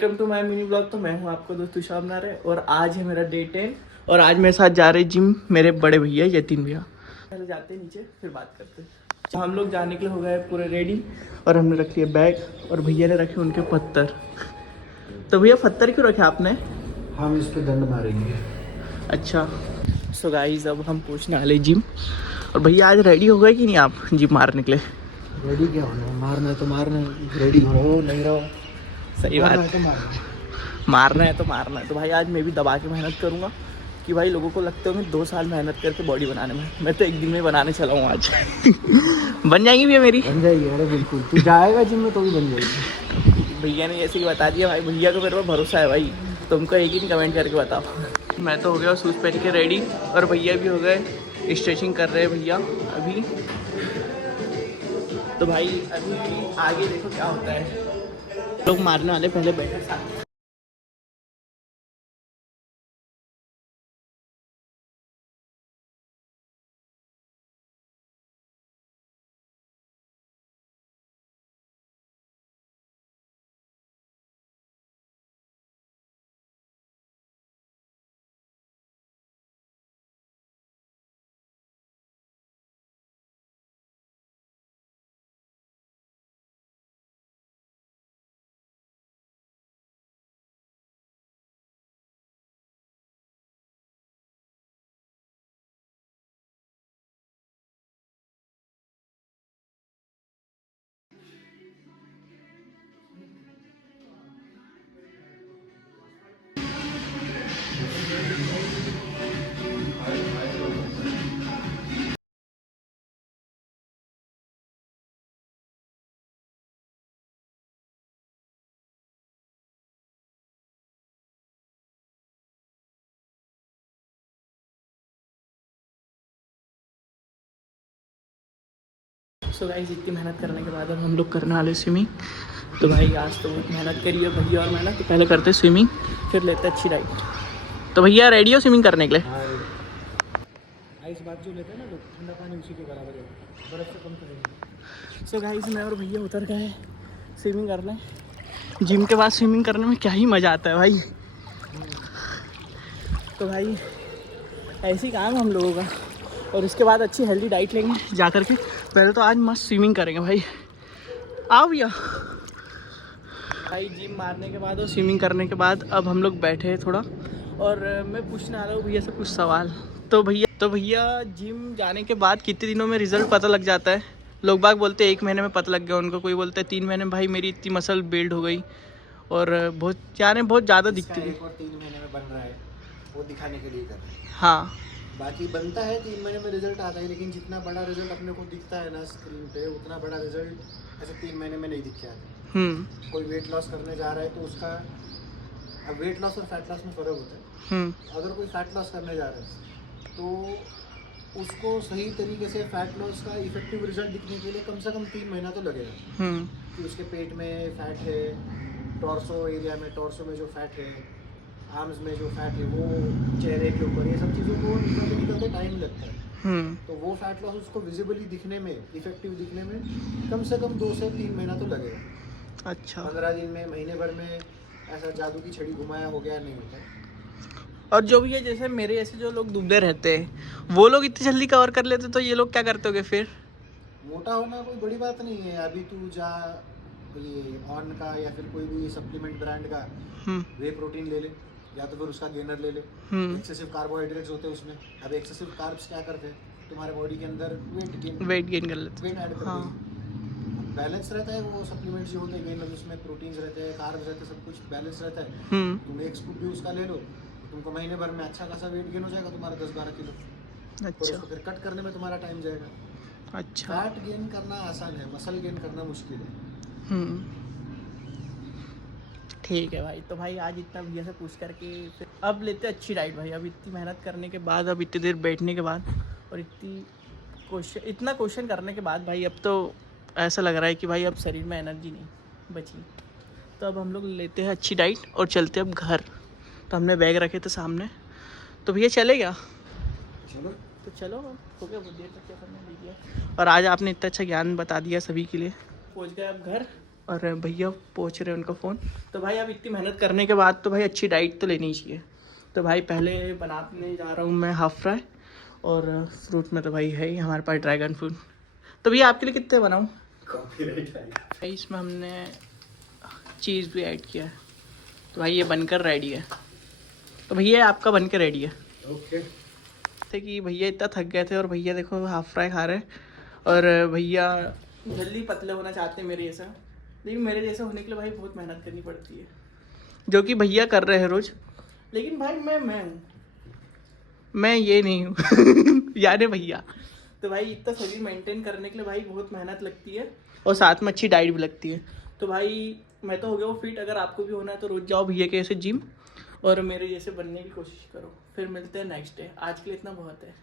Welcome to my mini blog. तो मैं हूं आपका दोस्त तुषार नारे और आज है मेरा डे 10 और आज मेरे साथ जा रहे जिम मेरे बड़े भैया यतीन भैया। पहले जाते हैं नीचे फिर बात करते हैं। तो हम लोग जाने के लिए हो गए पूरे रेडी और हमने रख लिया बैग और भैया ने रखे उनके पत्थर। तो भैया पत्थर क्यों रखे आपने? हम इस पे दंड मारेंगे। अच्छा सो गाइस अब हम पहुंचने वाले जिम और भैया आज रेडी हो गए कि नहीं आप जिम मारने के लिए? रेडी क्या होना है, मारना है तो मारना है, रेडी रहो नहीं रहो सही बात है तो मारना है। मारना है तो मारना है। तो भाई आज मैं भी दबा के मेहनत करूँगा कि भाई लोगों को लगता है मैं 2 साल मेहनत करके बॉडी बनाने में, मैं तो एक दिन में बनाने चला हूँ आज। बन जाएंगी भैया मेरी? बन जाएगी, अरे बिल्कुल। तू जाएगा जिम में तो भी बन जाएगी। भैया ने ऐसे ही बता दिया भाई, भैया को मेरे पर भरोसा है भाई। तुमको एक ही कमेंट करके बताओ। मैं तो हो गया शूज़ पहन के रेडी और भैया भी हो गए, स्ट्रेचिंग कर रहे हैं भैया अभी। तो भाई अभी आगे देखो क्या होता है। लोग मारने वाले पहले बैठे साथ। सो गाइस इतनी मेहनत करने के बाद अब हम लोग करने वाले स्विमिंग। तो भाई आज तो बहुत मेहनत करी है भैया और मैंने, तो पहले करते स्विमिंग फिर लेते अच्छी राइड। तो भैया रेडी हो स्विमिंग करने के लिए? आइस बात जो लेते हैं ना लोग, ठंडा पानी उसी के बराबर है, बर्फ से कम करेंगे। सो गाइस मैं और भैया उतर गए स्विमिंग करने। जिम के बाद स्विमिंग करने में क्या ही मज़ा आता है भाई। तो भाई ऐसी काम है हम लोगों का और उसके बाद अच्छी हेल्दी डाइट लेंगे जा कर के। पहले तो आज मस्त स्विमिंग करेंगे भाई। आओ भैया। भाई जिम मारने के बाद और स्विमिंग करने के बाद अब हम लोग बैठे हैं थोड़ा और मैं पूछने आ रहा हूँ भैया से कुछ सवाल। तो भैया जिम जाने के बाद कितने दिनों में रिजल्ट पता लग जाता है? लोग बाग बोलते हैं 1 महीने में पता लग गया उनको, कोई बोलते हैं 3 महीने में। भाई मेरी इतनी मसल बिल्ड हो गई और बहुत ज़्यादा दिखती थी। 3 महीने में बन रहा है वो दिखाने के लिए कर रहे हैं। हाँ बाकी बनता है 3 महीने में रिजल्ट आता है, लेकिन जितना बड़ा रिजल्ट अपने को दिखता है ना स्क्रीन पे, उतना बड़ा रिजल्ट ऐसे 3 महीने में नहीं दिख के आता। कोई वेट लॉस करने जा रहा है तो उसका, अब वेट लॉस और फैट लॉस में फ़र्क होता है। अगर कोई फैट लॉस करने जा रहा है तो उसको सही तरीके से फैट लॉस का इफेक्टिव रिजल्ट दिखने के लिए कम से कम 3 महीना तो लगेगा। कि उसके पेट में फैट है, टॉर्सो एरिया में, टॉर्सो में जो फैट है, आर्म्स में जो फैट है, वो चेहरे के ऊपर, ये सब चीज़ों को निकलते टाइम लगता है। तो वो फैट लॉस उसको विजिबली दिखने में, इफेक्टिव दिखने में कम से कम 2 से 3 महीना तो लगेगा। अच्छा 15 दिन में, महीने भर में ऐसा जादू की छड़ी घुमाया हो गया नहीं होता। और जो भी है जैसे मेरे ऐसे जो लोग दुबले रहते हैं वो लोग इतनी जल्दी कवर कर लेते, तो ये लोग क्या करते होगे फिर? मोटा होना कोई बड़ी बात नहीं है। अभी तू जा ये ऑन का या फिर कोई भी सप्लीमेंट ब्रांड का वे प्रोटीन ले ले, या तो फिर उसका गेनर ले ले। एक्सेसिव कार्बोहाइड्रेट्स होते हैं उसमें। अब एक्सेसिव कार्ब्स क्या करते हैं, तुम्हारे बॉडी के अंदर वेट गेन कर लेते हैं, वेट ऐड करते हैं। बैलेंस रहता है वो सप्लीमेंट्स जो होते हैं गेनर, उसमें प्रोटीन्स रहते हैं, कार्ब्स रहते हैं, सब कुछ बैलेंस रहता है। तुम एक स्कूप भी उसका ले लो, तुमको महीने भर में अच्छा खासा वेट गेन हो जाएगा तुम्हारा 10-12 किलो। अच्छा और उसको फिर कट करने में तुम्हारा टाइम जाएगा। अच्छा फैट गेन करना आसान है, मसल गेन करना मुश्किल है। ठीक है भाई। तो भाई आज इतना भैया से पूछ करके फिर अब लेते अच्छी डाइट भाई। अब इतनी मेहनत करने के बाद, अब इतनी देर बैठने के बाद और इतना क्वेश्चन करने के बाद भाई अब तो ऐसा लग रहा है कि भाई अब शरीर में एनर्जी नहीं बची। तो अब हम लोग लेते हैं अच्छी डाइट और चलते अब घर। तो हमने बैग रखे थे सामने, तो भैया चले क्या? चलो तो चलो हो गया बहुत देर तक क्या करना भैया। और आज आपने इतना अच्छा ज्ञान बता दिया सभी के लिए। पहुंच गए अब घर और भैया पहुँच रहे हैं उनका फ़ोन। तो भाई अब इतनी मेहनत करने के बाद तो भाई अच्छी डाइट तो लेनी चाहिए। तो भाई पहले बनाने जा रहा हूँ मैं हाफ़ फ्राई, और फ्रूट में तो भाई है ही हमारे पास ड्रैगन फ्रूट। तो भैया आपके लिए कितने बनाऊँ? भाई इसमें हमने चीज़ भी ऐड किया है। तो भाई ये बनकर रेडी है। तो भैया आपका बनकर रेडी है। ओके। थे कि भैया इतना थक गए थे और भैया देखो हाफ फ्राई खा रहे हैं, और भैया जल्दी पतले होना चाहते हैं मेरे जैसा, लेकिन मेरे जैसा होने के लिए भाई बहुत मेहनत करनी पड़ती है, जो कि भैया कर रहे हैं रोज़। लेकिन भाई मैं हूँ, मैं ये नहीं हूँ यानी भैया। तो भाई इतना शरीर मेंटेन करने के लिए भाई बहुत मेहनत लगती है, और साथ में अच्छी डाइट भी लगती है। तो भाई मैं तो हो गया वो फिट, अगर आपको भी होना है तो रोज़ जाओ भैया के ऐसे जिम, और मेरे जैसे बनने की कोशिश करो। फिर मिलते हैं नेक्स्ट डे। आज के लिए इतना बहुत है।